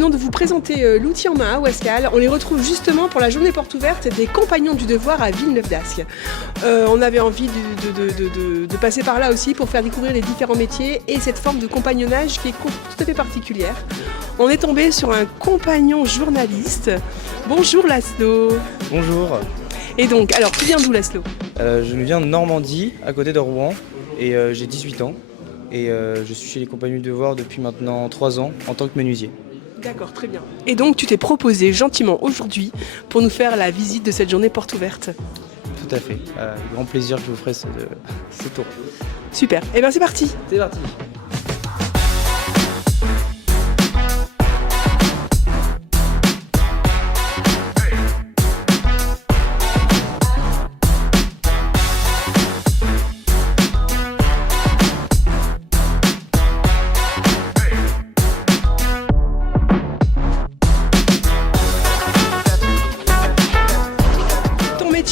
venons de vous présenter l'outil en main à Ouascal. On les retrouve justement pour la journée porte ouverte des Compagnons du Devoir à Villeneuve-d'Ascq. On avait envie de passer par là aussi pour faire découvrir les différents métiers et cette forme de compagnonnage qui est tout à fait particulière. On est tombé sur un compagnon journaliste. Bonjour Laszlo. Bonjour. Et donc, alors tu viens d'où Laszlo ? Je viens de Normandie, à côté de Rouen, et j'ai 18 ans. Et je suis chez les Compagnons du Devoir depuis maintenant 3 ans en tant que menuisier. D'accord, très bien. Et donc tu t'es proposé gentiment aujourd'hui pour nous faire la visite de cette journée porte ouverte. Tout à fait. Avec grand plaisir que je vous ferai ce tour. Super, et bien c'est parti. C'est parti.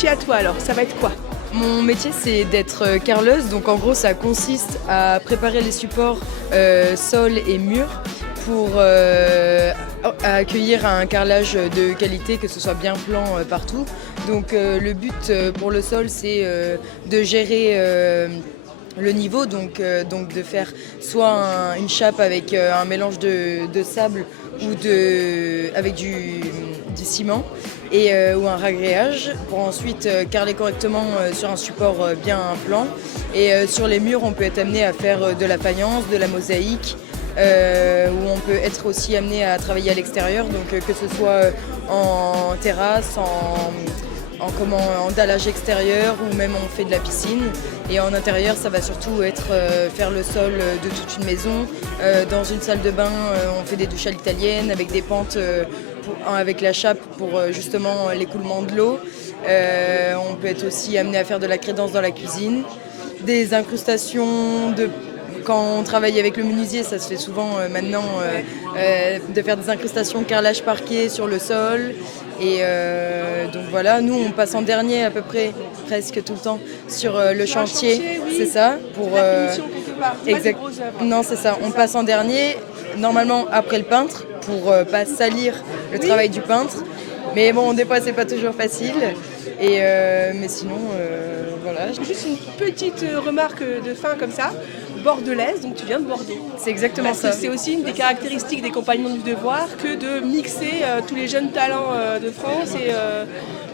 À toi alors, ça va être quoi ? Mon métier c'est d'être carreleuse, donc en gros ça consiste à préparer les supports sol et murs pour accueillir un carrelage de qualité, que ce soit bien plan partout. Donc le but pour le sol c'est de gérer le niveau, donc de faire soit une chape avec un mélange de sable ou avec du ciment ou un ragréage pour ensuite carreler correctement sur un support bien plan. Et sur les murs, on peut être amené à faire de la faïence, de la mosaïque, où on peut être aussi amené à travailler à l'extérieur, donc que ce soit en terrasse, en dallage extérieur ou même on fait de la piscine. Et en intérieur, ça va surtout être faire le sol de toute une maison. Dans une salle de bain, on fait des douches à l'italienne avec des pentes avec la chape pour justement l'écoulement de l'eau. On peut être aussi amené à faire de la crédence dans la cuisine. Des incrustations quand on travaille avec le menuisier, ça se fait souvent maintenant de faire des incrustations carrelage parquet sur le sol. Et donc voilà, nous on passe en dernier à peu près, presque tout le temps, sur le chantier, oui. C'est ça. Pour la finition quelque part. Exact. Non, c'est ça. On passe en dernier, normalement après le peintre, pour pas salir le travail du peintre. Mais bon, des fois c'est pas toujours facile. Mais sinon, voilà. Juste une petite remarque de fin comme ça. Bordelaise, donc tu viens de Bordeaux. C'est exactement ça. C'est aussi une des caractéristiques des Compagnons du Devoir que de mixer tous les jeunes talents de France et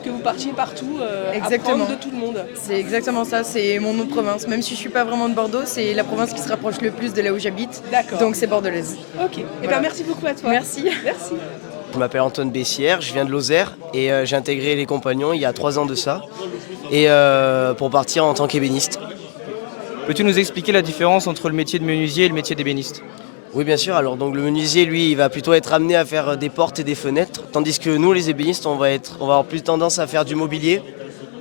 que vous partiez partout apprendre de tout le monde. C'est exactement ça, c'est mon autre province. Même si je ne suis pas vraiment de Bordeaux, c'est la province qui se rapproche le plus de là où j'habite. D'accord. Donc c'est bordelaise. Ok, voilà. Et bien merci beaucoup à toi. Merci. Merci. Je m'appelle Antoine Bessières, je viens de Lozère et j'ai intégré les Compagnons il y a 3 ans de ça et pour partir en tant qu'ébéniste. Peux-tu nous expliquer la différence entre le métier de menuisier et le métier d'ébéniste ? Oui, bien sûr. Alors donc le menuisier, lui, il va plutôt être amené à faire des portes et des fenêtres, tandis que nous, les ébénistes, on va avoir plus tendance à faire du mobilier.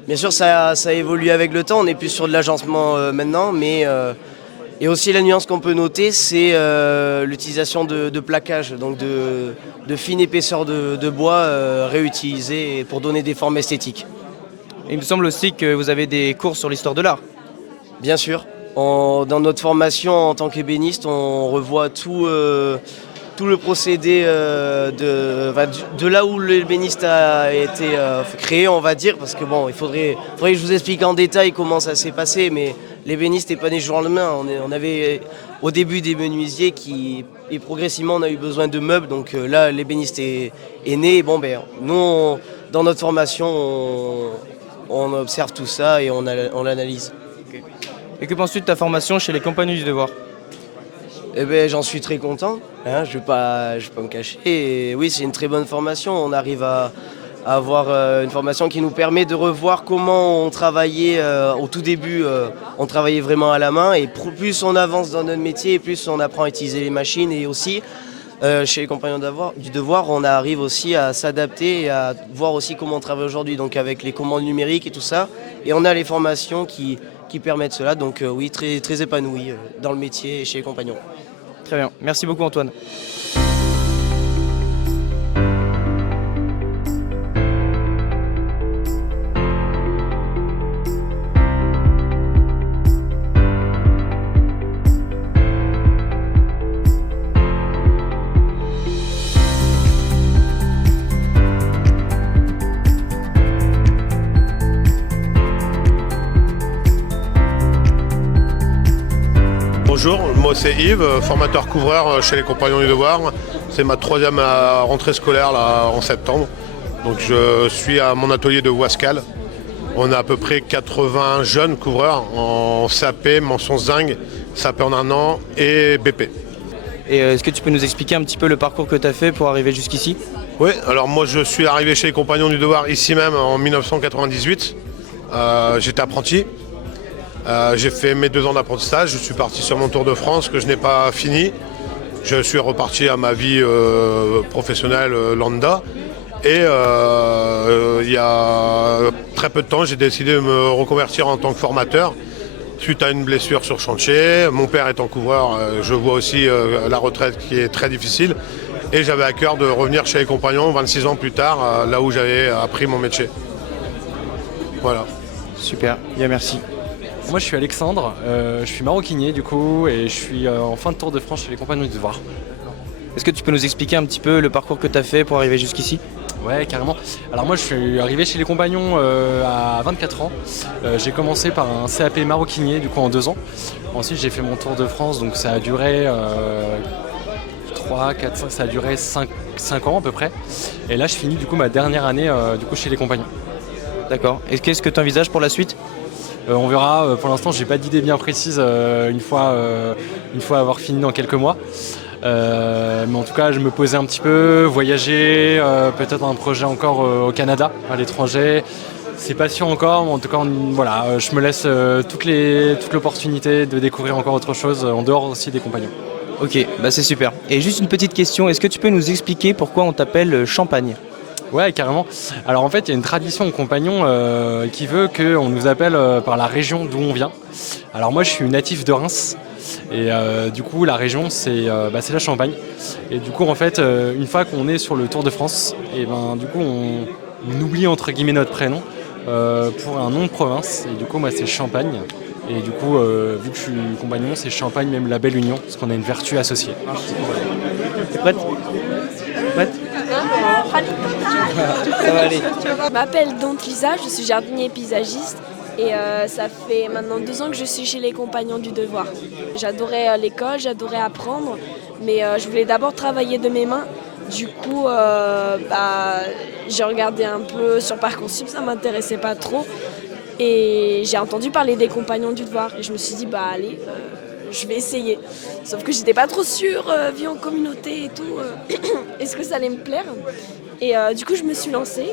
Bien sûr, ça évolue avec le temps. On est plus sur de l'agencement maintenant, mais et aussi la nuance qu'on peut noter, c'est l'utilisation de plaquage, donc de fine épaisseur de bois réutilisé pour donner des formes esthétiques. Il me semble aussi que vous avez des cours sur l'histoire de l'art. Bien sûr. Dans notre formation en tant qu'ébéniste, on revoit tout le procédé de là où l'ébéniste a été créé, on va dire, parce que bon, il faudrait que je vous explique en détail comment ça s'est passé, mais l'ébéniste n'est pas né du jour au lendemain. On avait au début des menuisiers et progressivement on a eu besoin de meubles, donc là l'ébéniste est né. Bon, nous, dans notre formation, on observe tout ça et on l'analyse. Et que penses-tu de ta formation chez les Compagnons du Devoir ? Eh bien, j'en suis très content, hein, je vais pas me cacher. Et oui, c'est une très bonne formation. On arrive à avoir une formation qui nous permet de revoir comment on travaillait au tout début. On travaillait vraiment à la main et plus on avance dans notre métier, plus on apprend à utiliser les machines. Et aussi, chez les Compagnons du Devoir, on arrive aussi à s'adapter et à voir aussi comment on travaille aujourd'hui, donc avec les commandes numériques et tout ça. Et on a les formations qui permettent cela. Donc oui, très, très épanoui dans le métier et chez les Compagnons. Très bien. Merci beaucoup Antoine. bonjour, moi c'est Yves, formateur couvreur chez les Compagnons du Devoir. C'est ma 3e rentrée scolaire là, en septembre. Donc je suis à mon atelier de Wascal. On a à peu près 80 jeunes couvreurs en CAP, mention zinc, CAP en 1 an et BP. Et est-ce que tu peux nous expliquer un petit peu le parcours que tu as fait pour arriver jusqu'ici? Oui, alors moi je suis arrivé chez les Compagnons du Devoir ici même en 1998. J'étais apprenti. J'ai fait mes 2 ans d'apprentissage. Je suis parti sur mon Tour de France que je n'ai pas fini. Je suis reparti à ma vie professionnelle lambda. Et il y a très peu de temps, j'ai décidé de me reconvertir en tant que formateur suite à une blessure sur chantier. Mon père étant couvreur, je vois aussi la retraite qui est très difficile. Et j'avais à cœur de revenir chez les Compagnons 26 ans plus tard, là où j'avais appris mon métier. Voilà. Super, bien merci. Moi je suis Alexandre, je suis maroquinier du coup et je suis en fin de Tour de France chez les Compagnons du Devoir. Est-ce que tu peux nous expliquer un petit peu le parcours que tu as fait pour arriver jusqu'ici? Ouais, carrément. Alors moi je suis arrivé chez les Compagnons à 24 ans. J'ai commencé par un CAP maroquinier du coup en 2 ans. Ensuite j'ai fait mon Tour de France, donc ça a duré 3, 4, 5, ça a duré 5 ans à peu près. Et là je finis du coup ma dernière année du coup chez les Compagnons. D'accord. Et qu'est-ce que tu envisages pour la suite? On verra, pour l'instant j'ai pas d'idée bien précise une fois avoir fini dans quelques mois. Mais en tout cas je me posais un petit peu, voyager, peut-être un projet encore au Canada, à l'étranger. C'est pas sûr encore, mais en tout cas voilà, je me laisse toute l'opportunité de découvrir encore autre chose en dehors aussi des Compagnons. Ok, bah c'est super. Et juste une petite question, est-ce que tu peux nous expliquer pourquoi on t'appelle Champagne? Ouais, carrément. Alors en fait, il y a une tradition aux Compagnons qui veut qu'on nous appelle par la région d'où on vient. Alors moi, je suis natif de Reims. Et du coup, la région, c'est la Champagne. Et du coup, en fait, une fois qu'on est sur le Tour de France, et ben, du coup, on oublie entre guillemets notre prénom pour un nom de province. Et du coup, moi, c'est Champagne. Et du coup, vu que je suis compagnon, c'est Champagne, même la belle union, parce qu'on a une vertu associée. T'es prête? Prête? Ça va aller. Je m'appelle donc Lisa, je suis jardinier paysagiste et ça fait maintenant 2 ans que je suis chez les Compagnons du Devoir. J'adorais l'école, j'adorais apprendre, mais je voulais d'abord travailler de mes mains. Du coup, j'ai regardé un peu sur Parcoursup, ça ne m'intéressait pas trop. Et j'ai entendu parler des Compagnons du Devoir et je me suis dit, allez, je vais essayer. Sauf que j'étais pas trop sûre, vie en communauté et tout, est-ce que ça allait me plaire? Et du coup, je me suis lancée.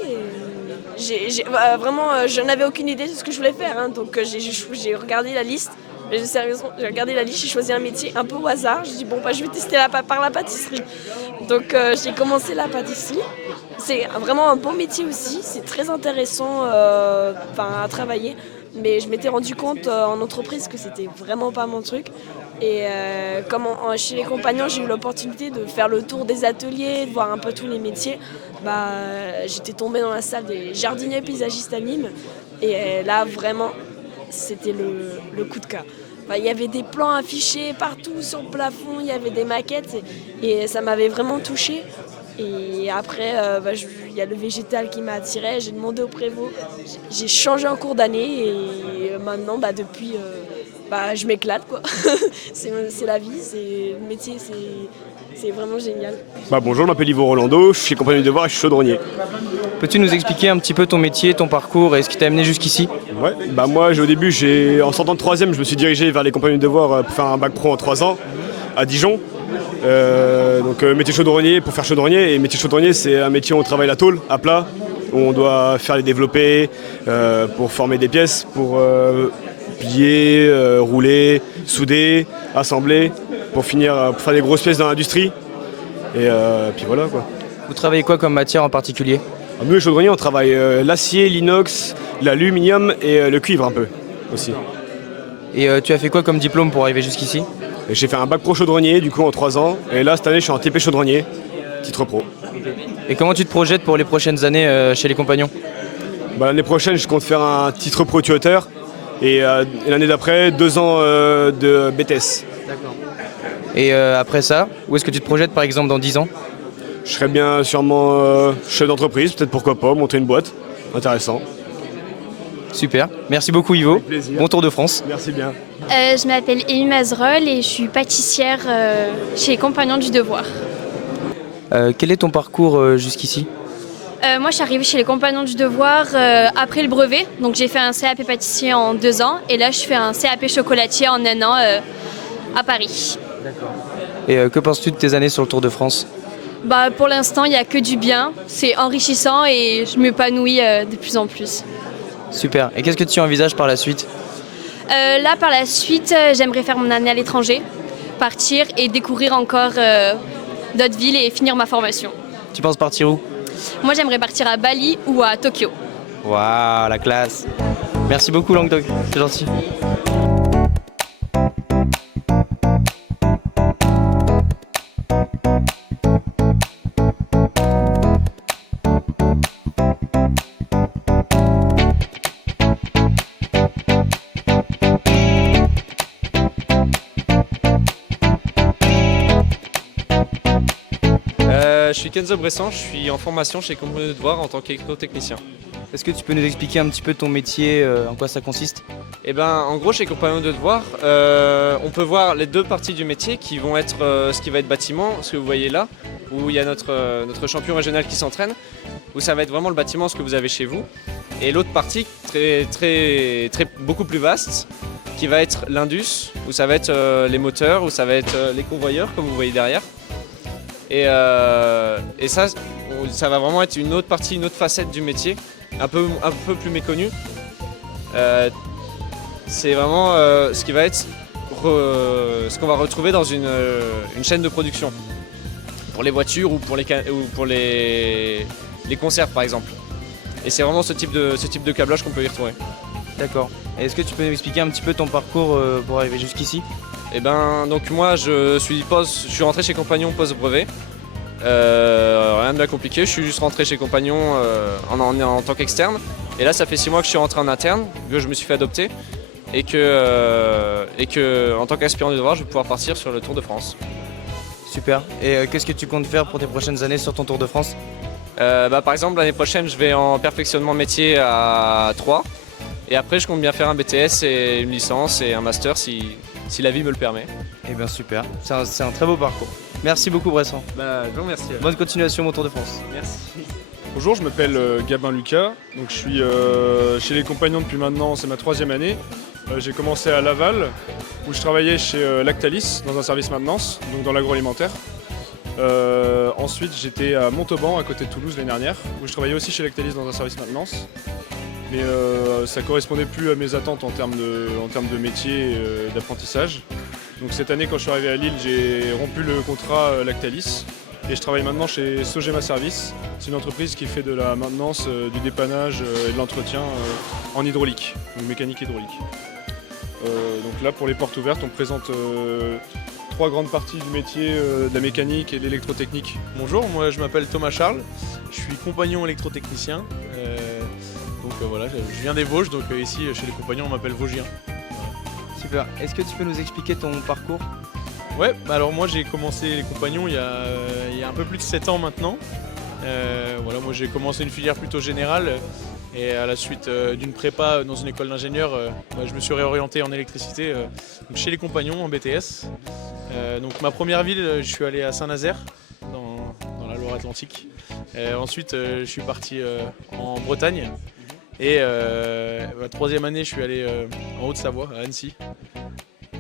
Et vraiment, je n'avais aucune idée de ce que je voulais faire. Donc j'ai regardé la liste. Mais sérieusement, j'ai regardé la liste, j'ai choisi un métier un peu au hasard. Je dis je vais tester par la pâtisserie. Donc j'ai commencé la pâtisserie. C'est vraiment un bon métier aussi. C'est très intéressant à travailler. Mais je m'étais rendu compte en entreprise que c'était vraiment pas mon truc. Et comme chez les Compagnons, j'ai eu l'opportunité de faire le tour des ateliers, de voir un peu tous les métiers. J'étais tombée dans la salle des jardiniers paysagistes à Nîmes. Et là, vraiment, c'était le coup de cœur. Il y avait des plans affichés partout sur le plafond, il y avait des maquettes. Et ça m'avait vraiment touchée. Et après, il y a le végétal qui m'a attirée. J'ai demandé au prévôt. J'ai changé en cours d'année. Et maintenant, depuis... je m'éclate quoi. c'est la vie, le métier, c'est vraiment génial. Bonjour, je m'appelle Ivo Rolando, je suis compagnon du Devoir et je suis chaudronnier. Peux-tu nous expliquer un petit peu ton métier, ton parcours et ce qui t'a amené jusqu'ici? Ouais, moi au début, en sortant de 3e, je me suis dirigé vers les Compagnons du Devoir pour faire un bac pro en 3 ans à Dijon. Métier chaudronnier pour faire chaudronnier. Et métier chaudronnier, c'est un métier où on travaille la tôle à plat, où on doit faire les développés pour former des pièces, pour plier, rouler, souder, assembler, pour faire des grosses pièces dans l'industrie. Et puis voilà quoi. Vous travaillez quoi comme matière en particulier? Nous les chaudronniers, on travaille l'acier, l'inox, l'aluminium et le cuivre un peu aussi. Et tu as fait quoi comme diplôme pour arriver jusqu'ici? J'ai fait un bac pro chaudronnier du coup en 3 ans. Et là cette année je suis en TP chaudronnier, titre pro. Et comment tu te projettes pour les prochaines années chez les Compagnons? L'année prochaine je compte faire un titre pro tuteur. Et l'année d'après, 2 ans de BTS. D'accord. Et après ça, où est-ce que tu te projettes par exemple dans 10 ans? Je serais bien sûrement chef d'entreprise, peut-être pourquoi pas, monter une boîte. Intéressant. Super. Merci beaucoup Ivo. Avec plaisir. Bon Tour de France. Merci bien. Je m'appelle Émy Mazerol et je suis pâtissière chez les Compagnons du Devoir. Quel est ton parcours jusqu'ici? Moi, je suis arrivée chez les Compagnons du Devoir après le brevet. Donc, j'ai fait un CAP pâtissier en 2 ans et là, je fais un CAP chocolatier en 1 an à Paris. D'accord. Et que penses-tu de tes années sur le Tour de France? Pour l'instant, il n'y a que du bien. C'est enrichissant et je m'épanouis de plus en plus. Super. Et qu'est-ce que tu envisages par la suite? Là, par la suite, j'aimerais faire mon année à l'étranger, partir et découvrir encore d'autres villes et finir ma formation. Tu penses partir où? Moi, j'aimerais partir à Bali ou à Tokyo. Waouh, la classe. Merci beaucoup Languedoc, c'est gentil. Je suis Kenzo Bressan, je suis en formation chez Compagnons du Devoir en tant qu'électrotechnicien. Est-ce que tu peux nous expliquer un petit peu ton métier, en quoi ça consiste? En gros, chez Compagnons du Devoir, on peut voir les 2 parties du métier qui vont être ce qui va être bâtiment, ce que vous voyez là, où il y a notre champion régional qui s'entraîne, où ça va être vraiment le bâtiment, ce que vous avez chez vous. Et l'autre partie, beaucoup plus vaste, qui va être l'Indus, où ça va être les moteurs, où ça va être les convoyeurs, comme vous voyez derrière. Et ça va vraiment être une autre partie, une autre facette du métier, un peu plus méconnue. C'est vraiment ce qui va être ce qu'on va retrouver dans une chaîne de production pour les voitures ou pour les conserves par exemple. Et c'est vraiment ce type de câblage qu'on peut y retrouver. D'accord. Et est-ce que tu peux nous expliquer un petit peu ton parcours pour arriver jusqu'ici? Donc moi je suis rentré chez Compagnons post-brevet. Rien de bien compliqué, je suis juste rentré chez Compagnons en tant qu'externe. Et là ça fait 6 mois que je suis rentré en interne, que je me suis fait adopter. Et que en tant qu'aspirant du devoir, je vais pouvoir partir sur le Tour de France. Super. Et qu'est-ce que tu comptes faire pour tes prochaines années sur ton Tour de France? Par exemple l'année prochaine je vais en perfectionnement métier à Troyes. Et après je compte bien faire un BTS et une licence et un master si la vie me le permet. Eh bien super, c'est un très beau parcours. Merci beaucoup Bressan. Je vous remercie. Bonne continuation au Tour de France. Merci. Bonjour, je m'appelle Gabin Lucas. Donc, je suis chez les Compagnons depuis maintenant, c'est ma 3e année. J'ai commencé à Laval, où je travaillais chez Lactalis, dans un service maintenance, donc dans l'agroalimentaire. Ensuite, j'étais à Montauban, à côté de Toulouse, l'année dernière, où je travaillais aussi chez Lactalis dans un service maintenance. Mais ça ne correspondait plus à mes attentes en termes de métier et d'apprentissage. Donc cette année, quand je suis arrivé à Lille, j'ai rompu le contrat Lactalis et je travaille maintenant chez Sogema Service. C'est une entreprise qui fait de la maintenance, du dépannage et de l'entretien en hydraulique, donc mécanique hydraulique. Donc là, pour les portes ouvertes, on présente 3 grandes parties du métier de la mécanique et de l'électrotechnique. Bonjour, moi je m'appelle Thomas Charles, je suis compagnon électrotechnicien. Voilà, je viens des Vosges, donc ici chez les compagnons on m'appelle Vosgien. Super. Est-ce que tu peux nous expliquer ton parcours? Ouais, alors moi j'ai commencé les compagnons il y a un peu plus de 7 ans maintenant. Moi j'ai commencé une filière plutôt générale et à la suite d'une prépa dans une école d'ingénieur, je me suis réorienté en électricité donc chez les compagnons en BTS. Donc ma première ville, je suis allé à Saint-Nazaire dans la Loire-Atlantique. Ensuite je suis parti en Bretagne. Et ma 3e année, je suis allé en Haute-Savoie, à Annecy.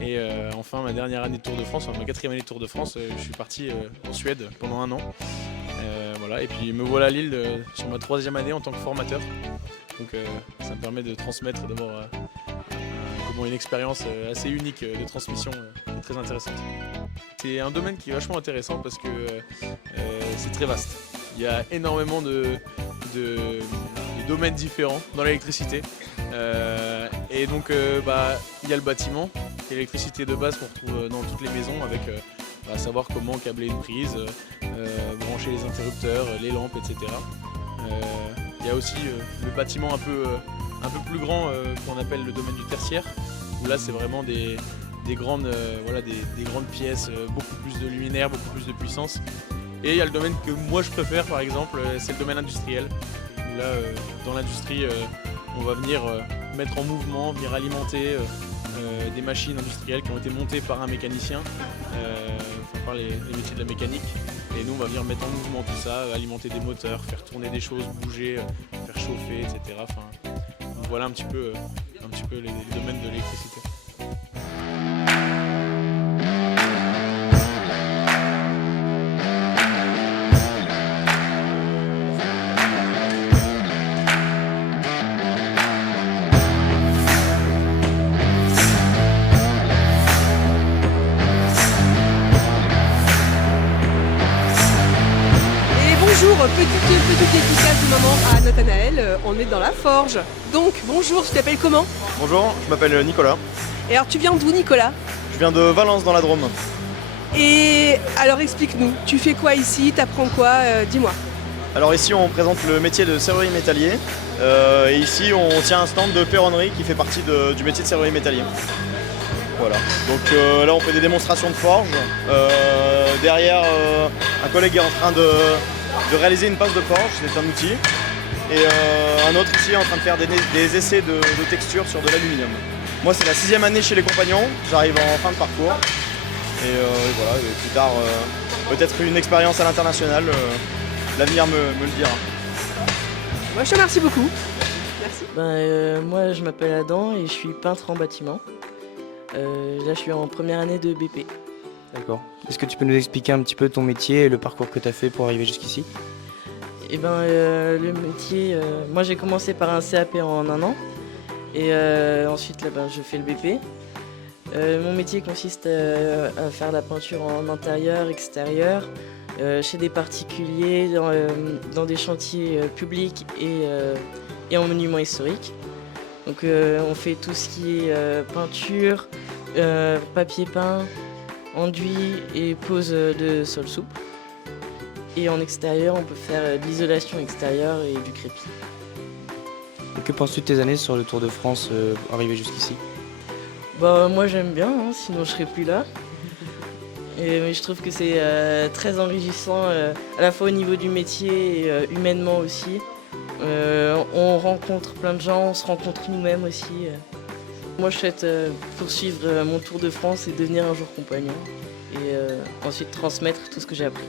Et enfin, ma dernière année de Tour de France, ma 4e année de Tour de France, je suis parti en Suède pendant 1 an. Et puis me voilà à Lille sur ma 3e année en tant que formateur. Donc ça me permet de transmettre d'abord une expérience assez unique de transmission qui est très intéressante. C'est un domaine qui est vachement intéressant parce que c'est très vaste. Il y a énormément de domaines différents dans l'électricité. Et donc il y a le bâtiment, l'électricité de base qu'on retrouve dans toutes les maisons avec savoir comment câbler une prise, brancher les interrupteurs, les lampes, etc. Il y a aussi le bâtiment un peu plus grand qu'on appelle le domaine du tertiaire, où là c'est vraiment des grandes pièces, beaucoup plus de luminaires, beaucoup plus de puissance. Et il y a le domaine que moi je préfère par exemple, c'est le domaine industriel. Où là, dans l'industrie, on va venir mettre en mouvement, venir alimenter des machines industrielles qui ont été montées par un mécanicien, par les métiers de la mécanique. Et nous, on va venir mettre en mouvement tout ça, alimenter des moteurs, faire tourner des choses, bouger, faire chauffer, etc. Donc voilà un petit peu les domaines de l'électricité. Petite dédicace du moment à Nathanaël, on est dans la forge. Donc bonjour, tu t'appelles comment? Bonjour, je m'appelle Nicolas. Et alors tu viens d'où Nicolas? Je viens de Valence dans la Drôme. Et alors explique-nous, tu fais quoi ici? T'apprends quoi? Dis-moi. Alors ici on présente le métier de serrurier métallier. Et ici on tient un stand de ferronnerie qui fait partie du métier de serrurier métallier. Voilà. Donc là on fait des démonstrations de forge. Derrière un collègue est en train de réaliser une passe de forge, c'est un outil. Et un autre ici est en train de faire des essais de texture sur de l'aluminium. Moi c'est la 6e année chez les compagnons, j'arrive en fin de parcours. Et voilà, et plus tard peut-être une expérience à l'international, l'avenir me le dira. Moi je te remercie beaucoup. Merci. Moi je m'appelle Adam et je suis peintre en bâtiment. Là je suis en première année de BP. D'accord. Est-ce que tu peux nous expliquer un petit peu ton métier et le parcours que tu as fait pour arriver jusqu'ici? Le métier, moi j'ai commencé par un CAP en 1 an et ensuite là, je fais le BP. Mon métier consiste à faire la peinture en intérieur, extérieur, chez des particuliers, dans des chantiers publics et en monuments historiques. Donc on fait tout ce qui est peinture, papier peint, enduit et pose de sol souple. Et en extérieur, on peut faire de l'isolation extérieure et du crépi. Et que penses-tu de tes années sur le Tour de France arrivé jusqu'ici? Moi j'aime bien, hein, sinon je serais plus là. Mais je trouve que c'est très enrichissant, à la fois au niveau du métier et humainement aussi. On rencontre plein de gens, on se rencontre nous-mêmes aussi. Moi je souhaite poursuivre mon Tour de France et devenir un jour compagnon. Et ensuite transmettre tout ce que j'ai appris.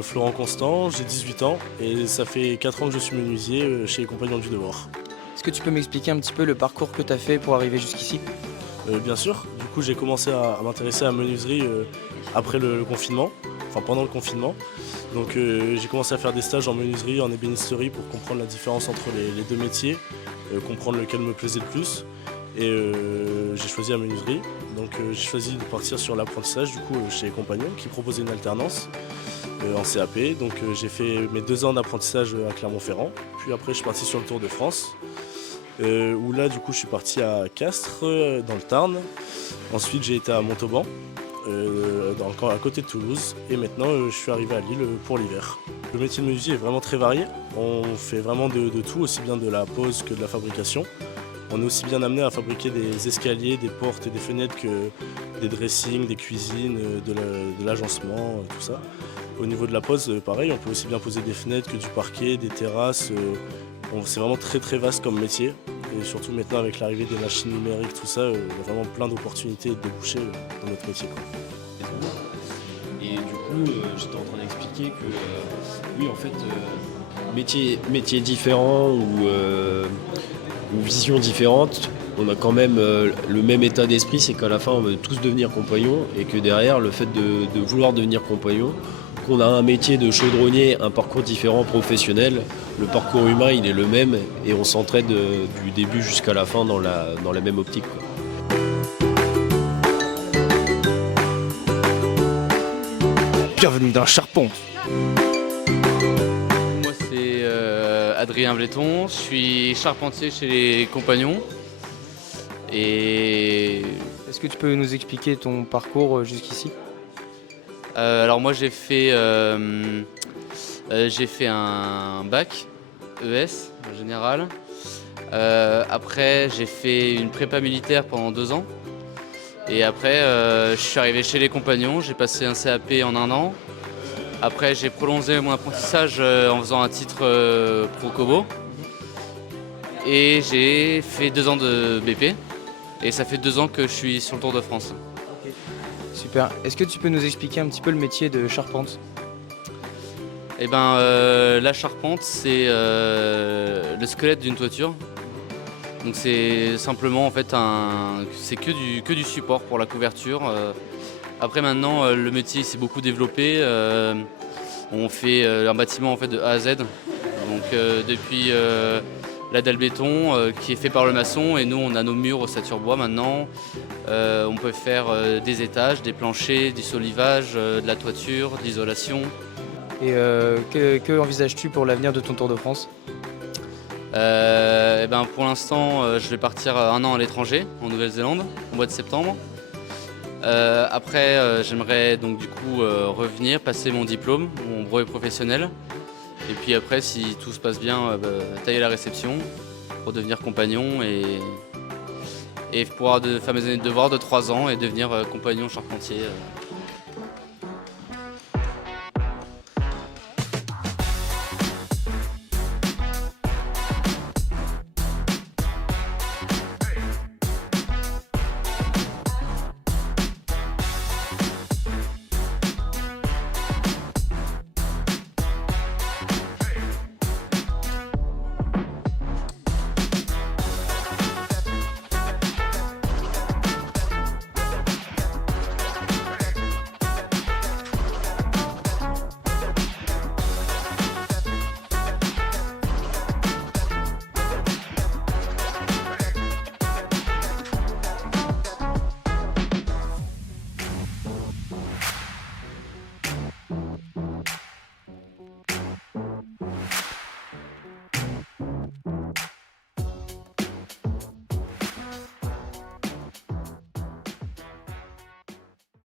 Florent Constant, j'ai 18 ans et ça fait 4 ans que je suis menuisier chez les Compagnons du Devoir. Est-ce que tu peux m'expliquer un petit peu le parcours que tu as fait pour arriver jusqu'ici? Bien sûr, du coup j'ai commencé à m'intéresser à la menuiserie après le confinement, enfin pendant le confinement. Donc j'ai commencé à faire des stages en menuiserie, en ébénisterie pour comprendre la différence entre les deux métiers, comprendre lequel me plaisait le plus. Et j'ai choisi la menuiserie, donc j'ai choisi de partir sur l'apprentissage du coup chez les Compagnons qui proposaient une alternance en CAP. Donc j'ai fait mes 2 ans d'apprentissage à Clermont-Ferrand, puis après je suis parti sur le Tour de France, où là du coup je suis parti à Castres dans le Tarn. Ensuite j'ai été à Montauban, à côté de Toulouse, et maintenant je suis arrivé à Lille pour l'hiver. Le métier de menuisier est vraiment très varié, on fait vraiment de tout, aussi bien de la pose que de la fabrication. On est aussi bien amené à fabriquer des escaliers, des portes et des fenêtres que des dressings, des cuisines, de l'agencement, tout ça. Au niveau de la pose, pareil, on peut aussi bien poser des fenêtres que du parquet, des terrasses. C'est vraiment très très vaste comme métier. Et surtout maintenant avec l'arrivée des machines numériques, tout ça, il y a vraiment plein d'opportunités et de débouchés dans notre métier. Et du coup, j'étais en train d'expliquer que oui, en fait, métier différent ou vision différente, on a quand même le même état d'esprit, c'est qu'à la fin on veut tous devenir compagnons et que derrière le fait de vouloir devenir compagnon, qu'on a un métier de chaudronnier, un parcours différent professionnel, le parcours humain il est le même et on s'entraide du début jusqu'à la fin dans la même optique, quoi. Bienvenue dans Charpente. Moi c'est Adrien Bléton, je suis charpentier chez les Compagnons. Et Est-ce que tu peux nous expliquer ton parcours jusqu'ici? alors moi j'ai fait un bac ES en général. Après j'ai fait une prépa militaire pendant 2 ans. Et après je suis arrivé chez les compagnons, j'ai passé un CAP en 1 an. Après j'ai prolongé mon apprentissage en faisant un titre pro Kobo. Et j'ai fait 2 ans de BP. Et ça fait 2 ans que je suis sur le Tour de France. Super. Est-ce que tu peux nous expliquer un petit peu le métier de charpente? Eh ben, la charpente, c'est le squelette d'une toiture. Donc c'est simplement en fait c'est que du support pour la couverture. Après maintenant, le métier s'est beaucoup développé. On fait un bâtiment en fait de A à Z. Donc depuis la dalle béton qui est fait par le maçon et nous on a nos murs ossature bois maintenant. On peut faire des étages, des planchers, du solivage, de la toiture, de l'isolation. Et que envisages-tu pour l'avenir de ton Tour de France? Eh ben, pour l'instant, je vais partir 1 an à l'étranger, en Nouvelle-Zélande, au mois de septembre. Après, j'aimerais donc du coup revenir, passer mon diplôme, mon brevet professionnel. Et puis après, si tout se passe bien, tailler la réception pour devenir compagnon et pouvoir faire mes années de devoir de 3 ans et devenir compagnon charpentier.